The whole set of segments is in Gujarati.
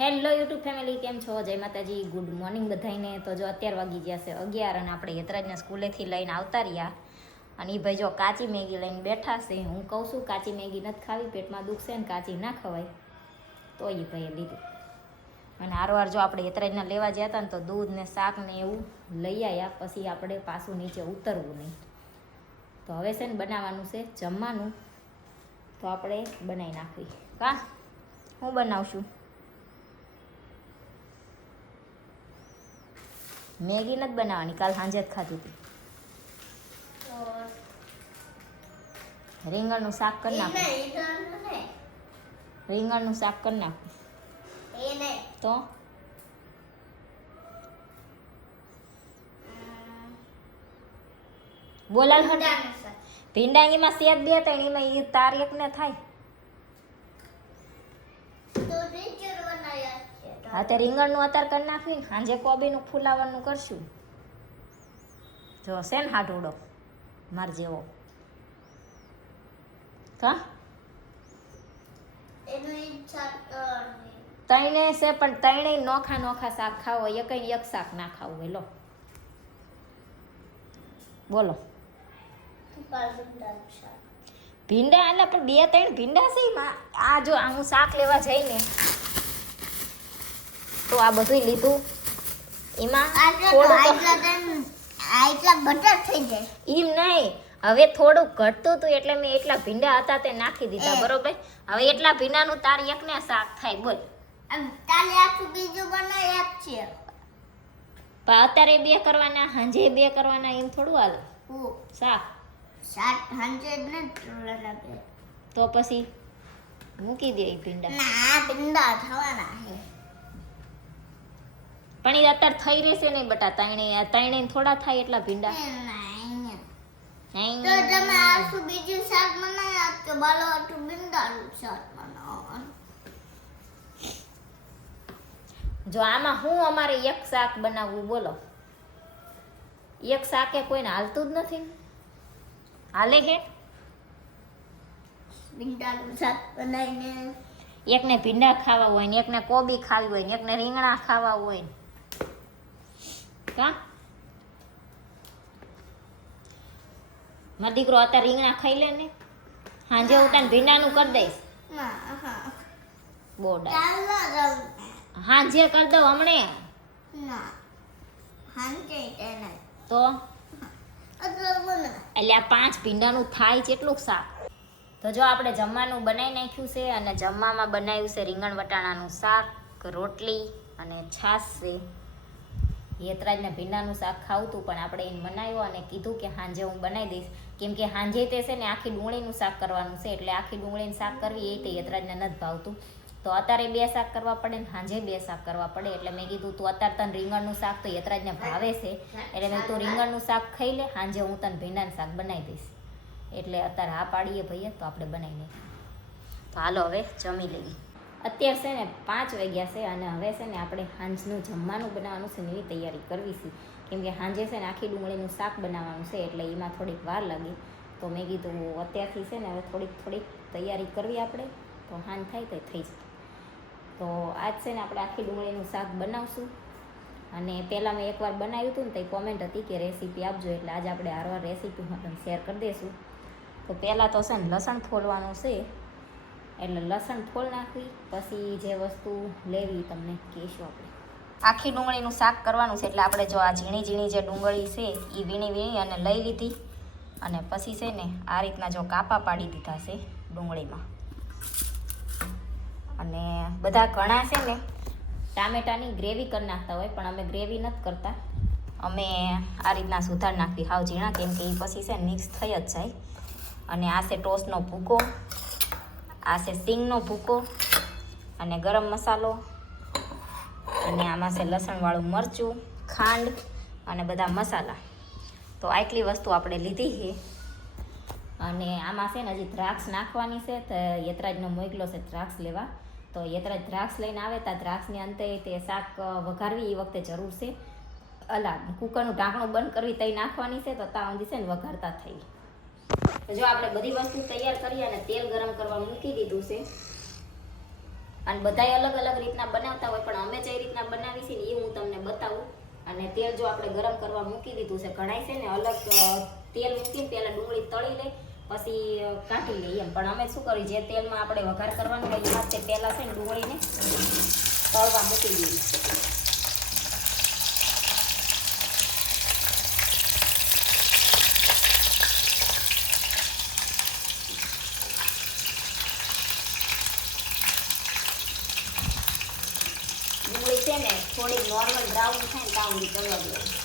હેલો યુટ્યુબ ફેમિલી, કેમ છો? જય માતાજી, ગુડ મોર્નિંગ બધાને તો જો અત્યાર વાગી ગયા છે અગિયાર અને આપણે યતરાજના સ્કૂલેથી લઈને આવતા રહ્યા. અને એ ભાઈ જો કાચી મેગી લઈને બેઠા છે. હું કહું છું, કાચી મેગી નથી ખાવી, પેટમાં દુખશે ને કાચી ના ખવાય. તો એ ભાઈએ લીધી. અને હારવાર જો આપણે યતરાજના લેવા ગયા હતા ને તો દૂધ ને શાક ને એવું લઈ આવ્યા પછી આપણે પાછું નીચે ઉતરવું નહીં. તો હવે છે ને બનાવવાનું છે, જમવાનું. તો આપણે બનાવી નાખવી. કા? હું બનાવશું? મેગી નથી બનાવવાની કાલ સાંજે જ ખાધી હતી. રીંગણનું શાક કરી નાખું. રીંગણનું શાક કરી નાખું. તો? બોલાલ ભીંડાંગીમાં સેબ બે ત્રણ એમાં એ તાર એકને થાય. હા તે રીંગણનું અત્યારે કરી નાખવી સાંજે કોબીનું ફૂલાવાનું કરશું. જો છે ને હાટુડો માર જેવો. કા તૈણે છે પણ તૈણે નોખા નોખા શાક ખાવો એક એક શાક ના ખાવું હોય લો. બોલો. ભીંડા એટલે પણ બે ત્રણ ભીંડા છે આ જો આ હું શાક લેવા જઈને તો આ બધું લીધું. એમાં બટર થઈ જાય. એમ નહીં. હવે થોડું ઘટતું હતું એટલે મેં એટલા ભીંડા હતા તે નાખી દીધા બરોબર? હવે એટલા ભીંડાનું તાર એકને શાક થાય બોલ. કાલે આખું બીજું બનાવી આપ છે. પણ અત્યારે બે કરવાના સાંજે બે કરવાના એમ થોડું હાલ. શાક. સાત ને તો પછી મૂકી દે ભીંડા. ના પિંડા થવાના છે. પણ એ અત્યારે થઈ રહેશે નહીં બટા તાણે તાણે થોડા થાય એટલા ભીંડા. તો તમે આખું બીજું શાક બનાવી આપજો બાલો આટલું બિંદાનું શાક બનાવવાનું. જો આમાં હું અમારે એક શાક બનાવવું બોલો. એક શાકે કોઈને હાલતું જ નથી? હાલે શાક બનાવીને. એકને ભીંડા ખાવા હોય ને એકને કોબી ખાવી હોય ને એકને રીંગણા ખાવા હોય ને. કા? મારો દીકરો અત્યારે રીંગણા ખાઈ લે ને. સાંજે હું તને ભીંડાનું કરી દઈશ. બોડા સાંજે કરી દઉં હમણે. હાંજે તો? એટલે આ પાંચ ભીંડાનું થાય કેટલું શાક. તો જો આપણે જમવાનું બનાવી નાખ્યું છે અને જમવામાં બનાવ્યું છે રીંગણ વટાણાનું શાક, રોટલી અને છાશ છે. યેતરાજને ભીંડાનું શાક ખાવતું, પણ આપણે એને બનાવ્યો અને કીધું કે સાંજે હું બનાવી દઈશ. કેમ કે સાંજે તે છે ને આખી ડુંગળીનું શાક કરવાનું છે, એટલે આખી ડુંગળીનું શાક કરવી એ તે યતરાજને નથી ભાવતું. તો અત્યારે બે શાક કરવા પડે ને સાંજે બે શાક કરવા પડે, એટલે મેં કીધું તું અત્યારે તને રીંગણનું શાક તો યતરાજને ભાવે છે, એટલે મેં તું રીંગણનું શાક ખાઈ લે સાંજે હું તને ભીંડાનું શાક બનાવી દઈશ. એટલે અત્યારે હા પાડીએ ભાઈએ તો આપણે બનાવી લઈએ. તો હાલો હવે જમી લઈએ. અત્યારે છે ને પાંચ વાગ્યા છે અને હવે છે ને આપણે સાંજનું જમવાનું બનાવવાનું છે એવી તૈયારી કરવી છે. કેમ કે સાંજે છે ને આખી ડુંગળીનું શાક બનાવવાનું છે એટલે એમાં થોડીક વાર લાગે. તો મેં કીધું અત્યારથી છે ને હવે થોડીક થોડીક તૈયારી કરવી આપણે. તો હાન થાય તો થઈ જાય તો આજ છે ને આપણે આખી ડુંગળીનું શાક બનાવશું. અને પહેલાં મેં એકવાર બનાવ્યું હતું ને તો કોમેન્ટ હતી કે રેસીપી આપજો એટલે આજે આપણે હારવાર રેસીપી શેર કરી દઈશું તો પહેલાં તો છે ને લસણ ફોલવાનું છે. એટલે લસણ ફોલ નાખવી પછી જે વસ્તુ લેવી તમને કહેશું આપણે. આખી ડુંગળીનું શાક કરવાનું છે એટલે આપણે જો આ ઝીણી ઝીણી જે ડુંગળી છે એ વીણી વીણી અને લઈ લીધી અને પછી છે ને આ રીતના જો કાપા પાડી દીધા છે ડુંગળીમાં. અને બધા ઘણા છે ને ટામેટાની ગ્રેવી કરી નાખતા હોય પણ અમે ગ્રેવી નથી કરતા. અમે આ રીતના સુધાર નાખવી. હાવ ઝીણા કેમ કે એ પછી છે મિક્સ થઈ જ જાય. અને આ છે ટોસનો ભૂકો. આ છે સિંગનો ભૂકો અને ગરમ મસાલો. અને આમાં છે લસણવાળું મરચું, ખાંડ અને બધા મસાલા. તો આટલી વસ્તુ આપણે લીધી છે. અને આમાં છે ને હજી દ્રાક્ષ નાખવાની છે તો યતરાજનો મોકલો છે દ્રાક્ષ લેવા. તો યતરાજ દ્રાક્ષ લઈને આવે ત્યાં દ્રાક્ષની અંતે તે શાક વઘારવી એ વખતે જરૂર છે. અલા, કુકરનું ઢાંકણું બંધ કરવી તઈ નાખવાની છે તો ત્યાં સુધી છે ને વઘારતા થઈ જો આપણે બધી વસ્તુ તૈયાર કરી અને તેલ ગરમ કરવા મૂકી દીધું છે, અને બધાય અલગ અલગ રીતના બનાવતા હોય, પણ અમે જે રીતના બનાવી છે ને એ હું તમને બતાવું. અને તેલ જો આપણે ગરમ કરવા મૂકી દીધું છે, ઘણાય છે ને અલગ તેલ મૂકીને પહેલાં ડુંગળી તળી લે, પછી કાઢી લઈએ એમ. પણ અમે શું કરી જે તેલમાં આપણે વઘાર કરવાનું હોય જ તે પહેલા છે ને ડુંગળીને તળવા મૂકી દઈએ ડુંગળી છે ને થોડીક નોર્મલ બ્રાઉન થાય ને ત્યાં સુધી તળવા દેવાની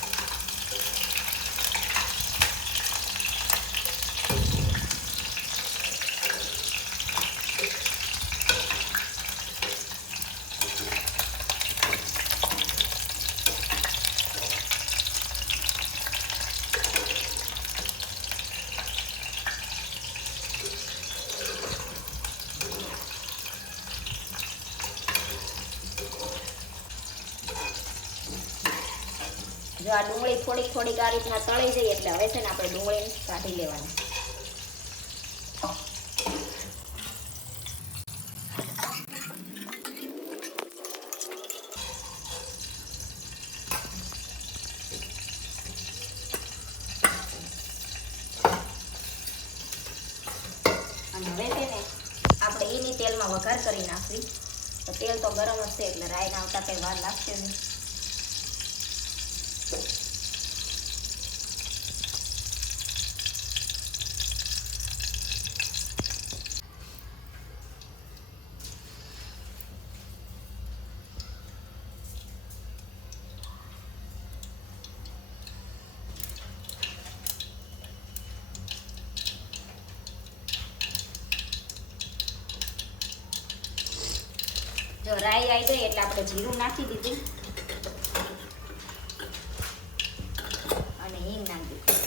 જો આ ડુંગળી થોડીક થોડીક આ રીતના તળી જાય એટલે હવે છે ને આપણે ડુંગળીને કાઢી લેવાની. અને હવે છે ને આપણે એની તેલમાં વઘાર કરી નાખવી. તો તેલ તો ગરમ છે એટલે રાઈને આવતા કંઈ વાર લાગશે નહીં. જો રાઈ આવી જાય એટલે આપણે જીરું નાખી દીધું. અને હિંગ નાખી દીધું.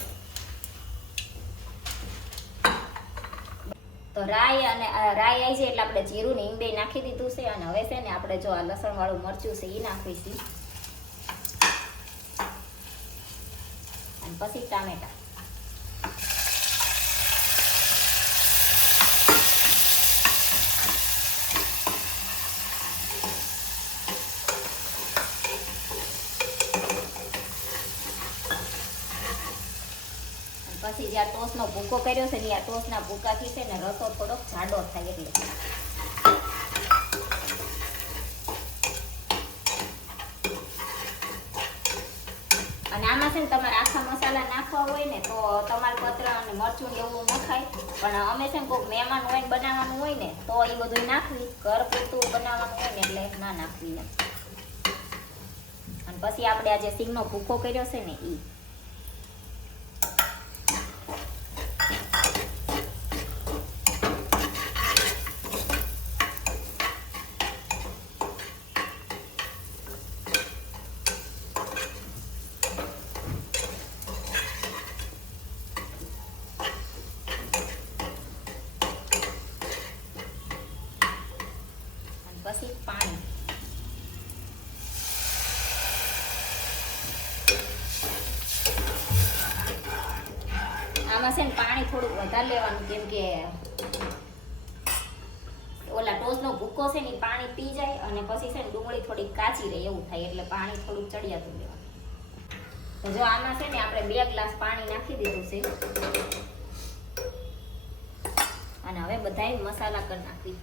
તો રાઈ અને રાઈ આવી જાય એટલે આપણે જીરું ને હિંગ બે નાખી દીધું છે. અને હવે છે ને આપણે જો આ લસણ વાળું મરચું છે એ નાખીશું. અને પછી ટામેટા. પછી જે આ ટોસનો ભૂકો કર્યો છે ને આ ટોસના ભૂકાથી છે ને રસો થોડોક જાડો થાય એટલે. અને આમાં છે ને તમારે આખા મસાલા નાખવા હોય ને તો તમારે પત્ર અને મરચું ને એવું નખાય પણ અમે છે ને કોઈક મહેમાન હોય ને બનાવવાનું હોય ને તો એ બધું નાખવી ઘર પૂરતું બનાવવાનું હોય ને એટલે ના નાખવી અને પછી આપણે આજે સિંગનો ભૂકો કર્યો છે ને એ અને પછી પાણી આમાં છે ને પાણી થોડુંક વધારે લેવાનું, કેમ કે ઓલા ટોસનો ભૂકો છે ને પાણી પી જાય અને પછી છે ને ડુંગળી થોડી કાચી રહે એવું થાય, એટલે પાણી થોડુંક ચડિયાતું લેવાનું જો આમાં છે ને આપણે બે ગ્લાસ પાણી નાખી દીધું છે. અને હવે બધાય મસાલા કરી નાખી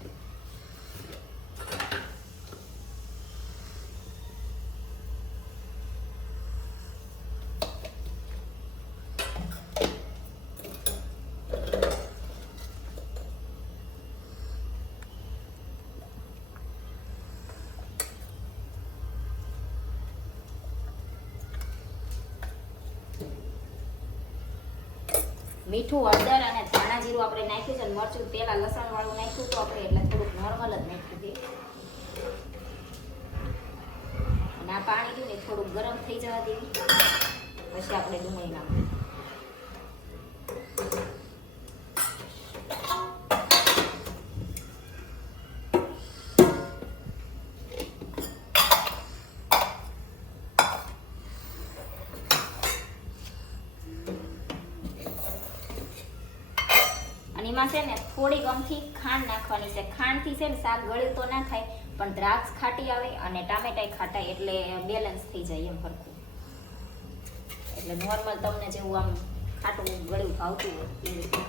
મીઠું, હળદર અને ધાણા જીરું આપણે નાખ્યું છે મરચું પહેલાં લસણ વાળું નાખ્યું તો આપણે, એટલે થોડુંક નોર્મલ જ નાખ્યું છે અને આ પાણી ને થોડુંક ગરમ થઈ જવા દેવી. પછી આપણે ડુંગળી નાખવી એમાં છે ને થોડી ગમથી ખાંડ નાખવાની છે. ખાંડથી છે ને શાક ગળ્યું તો ના થાય પણ દ્રાક્ષ ખાટી આવે અને ટામેટાય ખાટા એટલે બેલેન્સ થઈ જાય એમ સરખું એટલે નોર્મલ તમને જેવું આમ ખાટું ગળ્યું ભાવતું હોય એ રીતે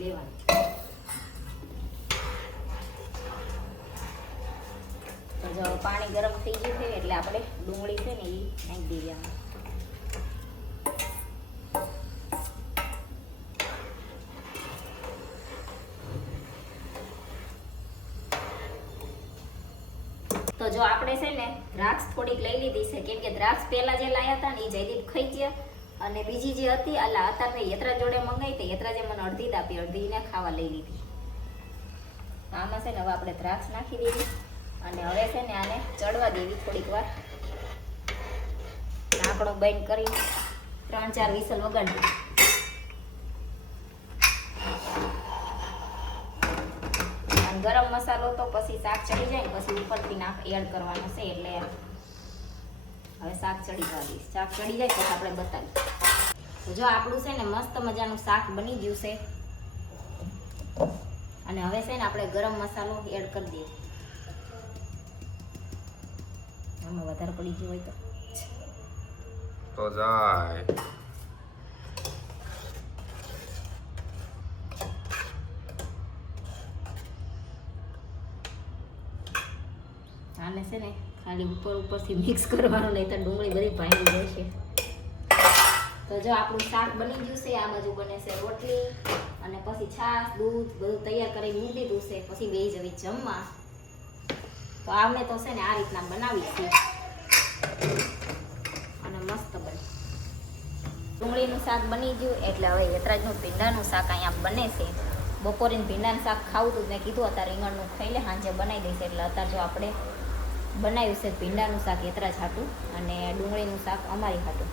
લેવાનું. તો જો પાણી ગરમ થઈ ગયું છે એટલે આપણે ડુંગળી છે ને એ નાખી દઈએ આમાં તો જો આપણે છે ને દ્રાક્ષ થોડીક લઈ લીધી છે. કેમ કે દ્રાક્ષ પહેલાં જે લાયા હતા ને એ જયદીપ ખાઈ ગયા. અને બીજી જે હતી, અલા અત્યારે યત્રા જોડે મંગાવી હતી. યત્રા જે મને અડધી જ આપી, અડધી ને ખાવા લઈ લીધી. આમાં છે ને હવે આપણે દ્રાક્ષ નાખી દીધી. અને હવે છે ને આને ચડવા દેવી થોડીક વાર. ઢાંકણું બંધ કરી ત્રણ ચાર વિસલ વગાડી અને ગરમ મસાલો તો પછી શાક ચડી જાય પછી ઉપરથી નાખ એડ કરવાનો છે એટલે હવે શાક ચડી જવા દઈશ. શાક ચડી જાય પછી આપણે બતાવીએ. જો આપણું છે ને મસ્ત મજાનું શાક બની ગયું છે. અને હવે છે ને આપણે ગરમ મસાલો એડ કરી દઈએ. આમાં વધારે પડી ગયું હોય તો. તો જાય. આને છે ને, ખાલી ઉપર ઉપરથી મિક્સ કરવાનું નહીં તો ડુંગળી બધી ભાંગી જશે તો જો આપણું શાક બની ગયું છે, આ બાજુ બને છે રોટલી, અને પછી છાશ, દૂધ, બધું તૈયાર કરી મૂકી દીધું છે, પછી બે જવી જમવા. તો અમે તો છે ને આ રીતના બનાવી છીએ અને મસ્ત બને. ડુંગળીનું શાક બની ગયું, એટલે હવે યતરાજનું ભીંડાનું શાક અહીંયા બને છે. બપોરે ભીંડાનું શાક ખાવું હતું, મેં કીધું, અત્યારે રીંગણનું ખાઈ લે સાંજે બનાવી દઈશ, એટલે અત્યારે જો આપણે બનાવ્યું છે ભીંડાનું શાક યતરાજ છાટું અને ડુંગળીનું શાક અમારી હાટું.